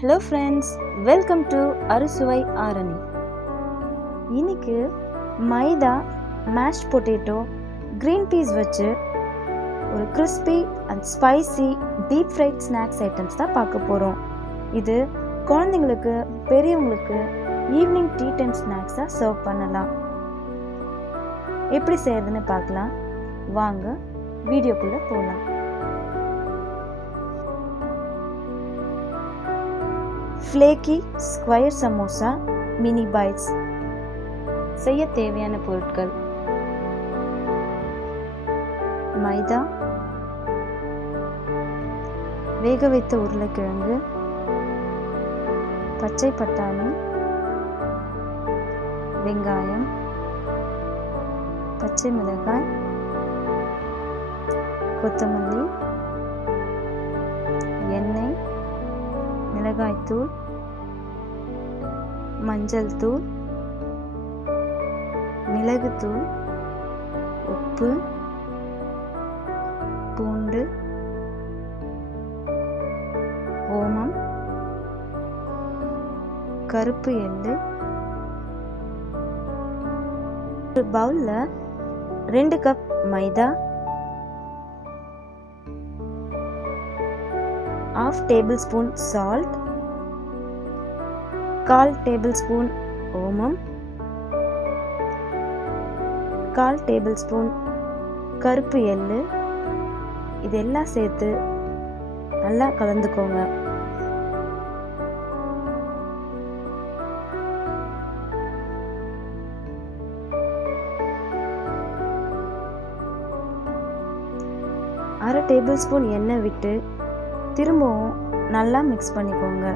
Hello friends, welcome to அறுசுவை ஆரணி. இன்னைக்கு maida, mashed potato, green peas வச்சு ஒரு crispy and spicy deep fried snacks items தான் பார்க்க போகிறோம். இது குழந்தைங்களுக்கு, பெரியவங்களுக்கு ஈவினிங் டீ டைம் ஸ்நாக்ஸாக சர்வ் பண்ணலாம். எப்படி செய்யறதுன்னு பார்க்கலாம். வாங்க வீடியோக்குள்ளே போகலாம். Flaky square samosa mini bites செய்ய தேவையான பொருட்கள்: மைதா, வேக வைத்த உருளைக்கிழங்கு, பச்சை பட்டாணி, வெங்காயம், பச்சை மிளகாய், கொத்தமல்லி, எண்ணெய், மிளகாய்த்தூள், மஞ்சள் தூள், மிளகுத்தூள், உப்பு, பூண்டு, ஓமம், கருப்பு எள்ளு. ஒரு பவுல்ல 2 கப் மைதா, 1/2 table spoon salt, 1/4 table spoon ஓமம், 1/4 டேபிள் ஸ்பூன் கருப்பு எள்ளு. இதெல்லாம் சேர்த்து நல்லா கலந்துக்கோங்க. அரை டேபிள் ஸ்பூன் எண்ணெய் விட்டு திரும்பவும் நல்லா மிக்ஸ் பண்ணிக்கோங்க.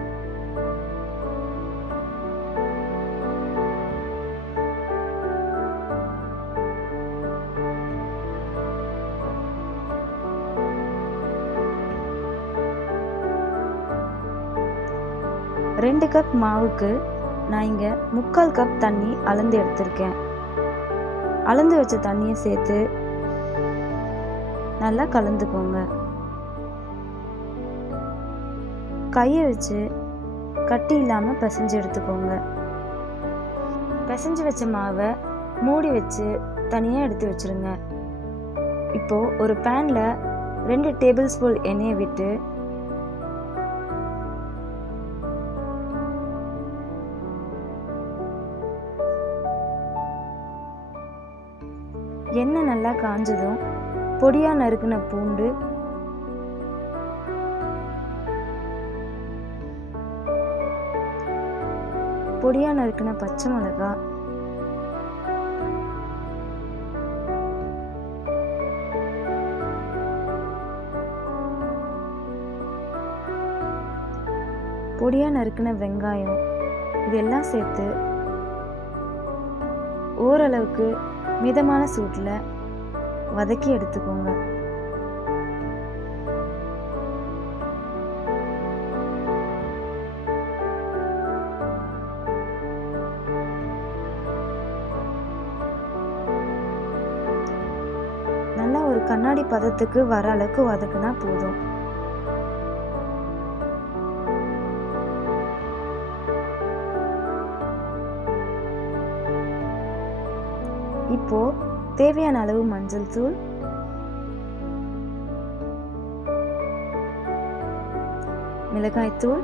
ரெண்டு கப் மாவுக்கு நான் இங்க 3/4 கப் தண்ணி அளந்து எடுத்திருக்கேன். அளந்து வச்ச தண்ணியை சேர்த்து நல்லா கலந்துக்கோங்க. கையை வச்சு கட்டி இல்லாம பிசைஞ்சு எடுத்துக்கோங்க. பிசைஞ்சு வச்ச மாவை மூடி வச்சு தனியா எடுத்து வச்சிருங்க. இப்போ ஒரு பேன்ல 2 டேபிள் ஸ்பூன் எண்ணெயை விட்டு எண்ணெய் நல்லா காஞ்சதும் பொடியா நறுக்குன பூண்டு, பொடியா நறுக்குன பச்சை மிளகாய், பொடியா நறுக்குன வெங்காயம், இதெல்லாம் சேர்த்து ஓரளவுக்கு மிதமான சூட்டில் வதக்கி எடுத்துக்கோங்க. நல்லா ஒரு கண்ணாடி பதத்துக்கு வர அளவுக்கு வதக்குனா போதும். இப்போ தேவையான அளவு மஞ்சள் தூள், மிளகாய்த்தூள்,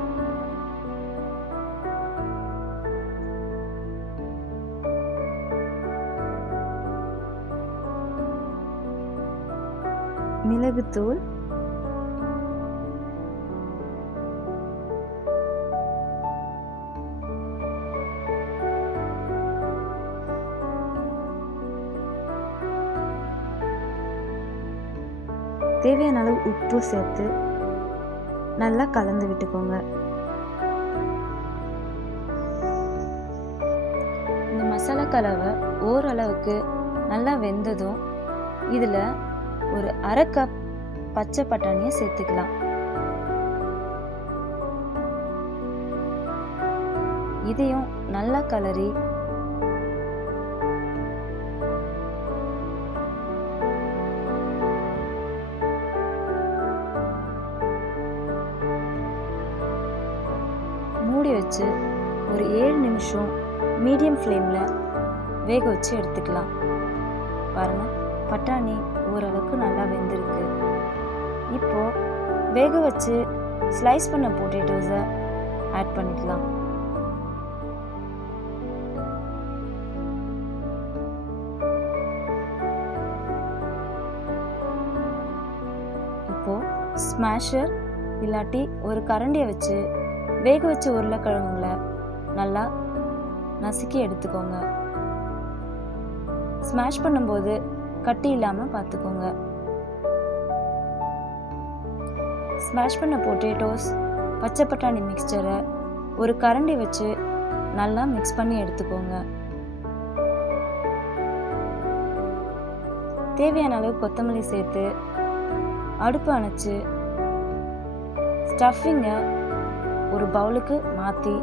மிளகுத்தூள், தேவையான அளவு உப்பு சேர்த்து நல்லா கலந்து விட்டுக்கோங்க. இந்த மசாலா கலவை ஓரளவுக்கு நல்லா வெந்ததும் இதில் ஒரு அரை கப் பச்சை பட்டாணியை சேர்த்துக்கலாம். இதையும் நல்லா கலரி மூடி வச்சு ஒரு 7 நிமிஷம் மீடியம் ஃப்ளேமில் வேக வச்சு எடுத்துக்கலாம். பாருங்கள், பட்டாணி ஓரளவுக்கு நல்லா வெந்திருக்கு. இப்போது வேக வச்சு ஸ்லைஸ் பண்ண பொட்டேட்டோஸை ஆட் பண்ணிக்கலாம். இப்போது ஸ்மாஷர் இல்லாட்டி ஒரு கரண்டியை வச்சு வேக வச்ச உருளைக்கிழங்குகளை நல்லா நசுக்கி எடுத்துக்கோங்க. ஸ்மாஷ் பண்ணும்போது கட்டி இல்லாமல் பார்த்துக்கோங்க. ஸ்மாஷ் பண்ண பொட்டேட்டோஸ், பச்சை பட்டாணி மிக்ஸ்சரை ஒரு கரண்டி வச்சு நல்லா மிக்ஸ் பண்ணி எடுத்துக்கோங்க. தேவையான அளவு கொத்தமல்லி சேர்த்து அடுப்பு அணைச்சு ஸ்டஃபிங்கை ஒரு பவுலுக்கு மாற்றி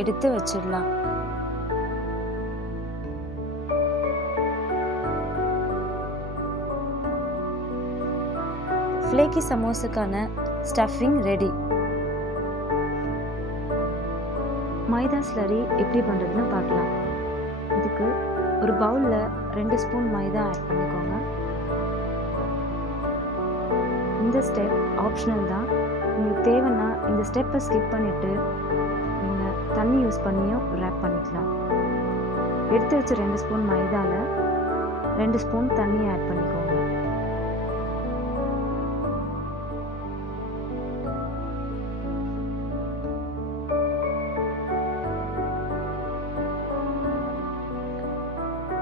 எடுத்து வச்சிடலாம். ஃப்ளேக்கி சமோஸுக்கான ஸ்டஃபிங் ரெடி. மைதா ஸ்லரி எப்படி பண்ணுறதுன்னு பார்க்கலாம். இதுக்கு ஒரு பவுலில் 2 ஸ்பூன் மைதா ஆட் பண்ணிக்கோங்க. இந்த ஸ்டெப் ஆப்ஷனல் தான். உங்களுக்கு தேவைன்னா இந்த ஸ்டெப்பை ஸ்கிப் பண்ணிவிட்டு நீங்கள் தண்ணி யூஸ் பண்ணியும் ரேப் பண்ணிக்கலாம். எடுத்து வச்ச 2 ஸ்பூன் மைதாவில் 2 ஸ்பூன் தண்ணி ஆட் பண்ணிக்கோங்க.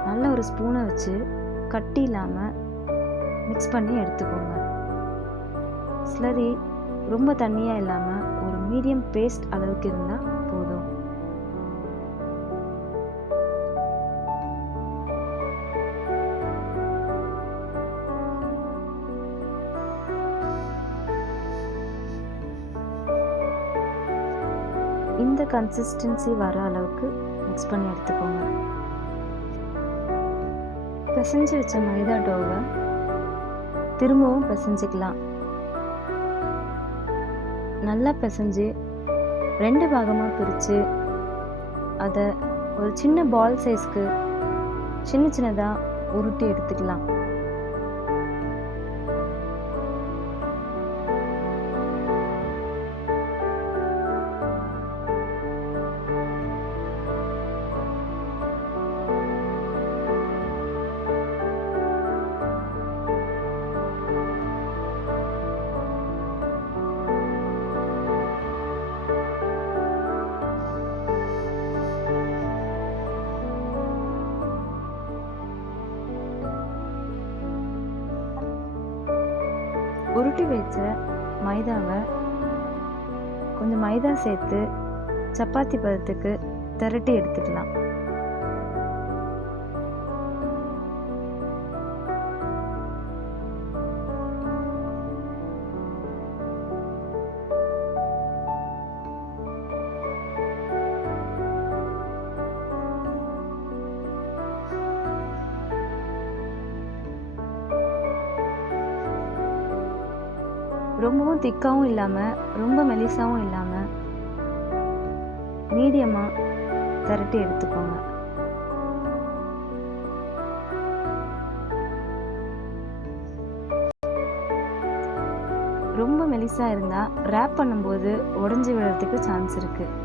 நல்ல ஒரு ஸ்பூனை வச்சு கட்டி இல்லாமல் மிக்ஸ் பண்ணி எடுத்துக்கோங்க. ஸ்லரி ரொம்ப தண்ணியாக இல்லாமல் ஒரு மீடியம் பேஸ்ட் அளவுக்கு இருந்தால் போதும். இந்த கன்சிஸ்டன்சி வர அளவுக்கு மிக்ஸ் பண்ணி எடுத்துக்கோங்க. பிசைஞ்சு வச்ச மைதா டோவை திரும்பவும் பிசைஞ்சிக்கலாம். நல்லா பிசைஞ்சு 2 பாகமாக பிரித்து அதை ஒரு சின்ன பால் சைஸ்க்கு சின்னதாக உருட்டி எடுத்துக்கலாம். உருட்டி வச்ச மைதாவை கொஞ்சம் மைதா சேர்த்து சப்பாத்தி பதத்துக்கு திரட்டி எடுத்துக்கலாம். ரொம்பவும் திக்காகவும் இல்லாமல் ரொம்ப மெலிசாவும் இல்லாமல் மீடியமாக திரட்டி எடுத்துக்கோங்க. ரொம்ப மெலிசாக இருந்தால் ரேப் பண்ணும்போது உடஞ்சி விழுறதுக்கு சான்ஸ் இருக்குது.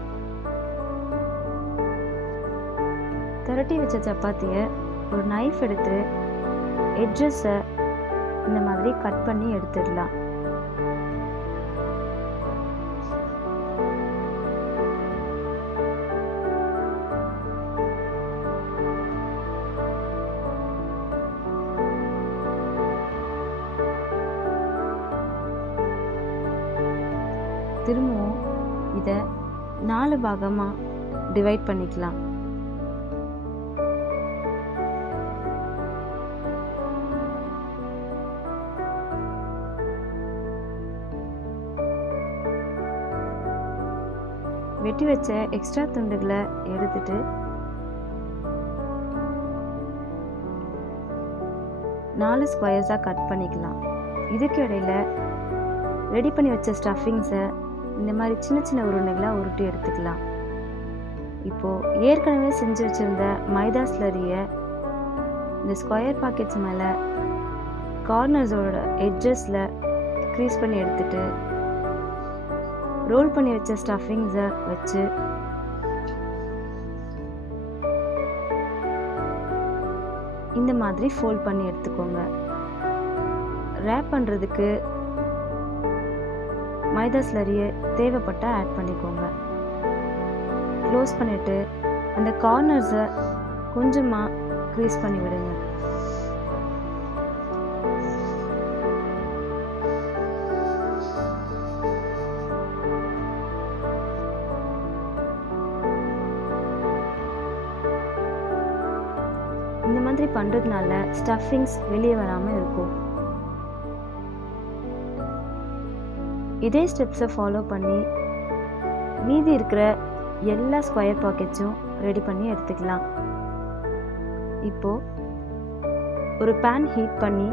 திரட்டி வச்ச சப்பாத்தியை ஒரு நைஃப் எடுத்து எட்ஜஸை இந்த மாதிரி கட் பண்ணி எடுத்துடலாம். திரும்பவும் இதை 4 பாகமாக டிவைட் பண்ணிக்கலாம். வெட்டி வச்ச எக்ஸ்ட்ரா துண்டுகளை எடுத்துட்டு 4 ஸ்கொயர்ஸாக கட் பண்ணிக்கலாம். இதுக்கு இடையில ரெடி பண்ணி வச்ச ஸ்டஃபிங்ஸை இந்த மாதிரி சின்ன சின்ன உருண்டைகளாக உருட்டி எடுத்துக்கலாம். இப்போது ஏற்கனவே செஞ்சு வச்சுருந்த மைதா ஸ்லரியை இந்த ஸ்கொயர் பாக்கெட்ஸ் மேலே கார்னர்ஸோட எட்ஜஸில் க்ரீஸ் பண்ணி எடுத்துட்டு ரோல் பண்ணி வச்ச ஸ்டஃபிங்ஸை வச்சு இந்த மாதிரி ஃபோல்ட் பண்ணி எடுத்துக்கோங்க. ரேப் பண்ணுறதுக்கு மைதா ஸ்லரியை தேவைப்பட்டால் ஆட் பண்ணிக்கோங்க. க்ளோஸ் பண்ணிவிட்டு அந்த கார்னர்ஸை கொஞ்சமாக க்ரீஸ் பண்ணி விடுங்க. இந்த மாதிரி பண்ணுறதுனால ஸ்டஃபிங்ஸ் வெளியே வராமல் இருக்கும். இதே ஸ்டெப்ஸை ஃபாலோ பண்ணி மீதி இருக்கிற எல்லா ஸ்கொயர் பாக்கெட்ஸும் ரெடி பண்ணி எடுத்துக்கலாம். இப்போது ஒரு பேன் ஹீட் பண்ணி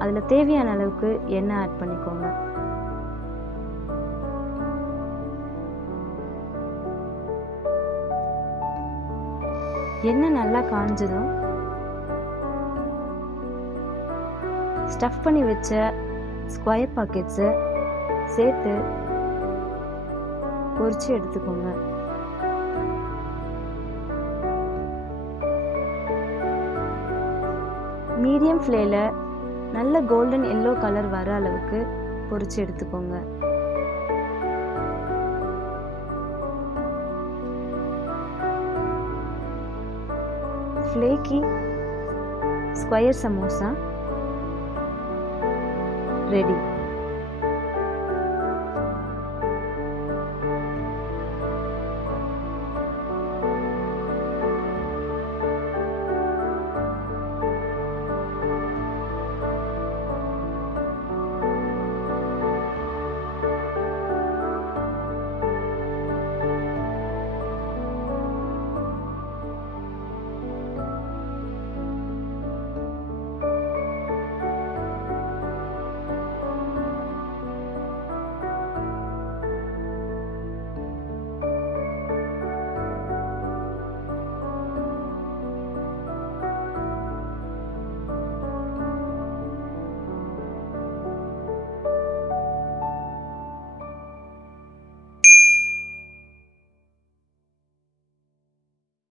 அதில் தேவையான அளவுக்கு எண்ணெய் ஆட் பண்ணிக்கோங்க. எண்ணெய் நல்லா காஞ்சதும் ஸ்டஃப் பண்ணி வச்ச ஸ்கொயர் பாக்கெட்ஸை சேர்த்து பொரிச்சு எடுத்துக்கோங்க. மீடியம் ஃப்ளேமில் நல்ல கோல்டன் எல்லோ கலர் வர அளவுக்கு பொரிச்சு எடுத்துக்கோங்க. Flaky square samosa ready.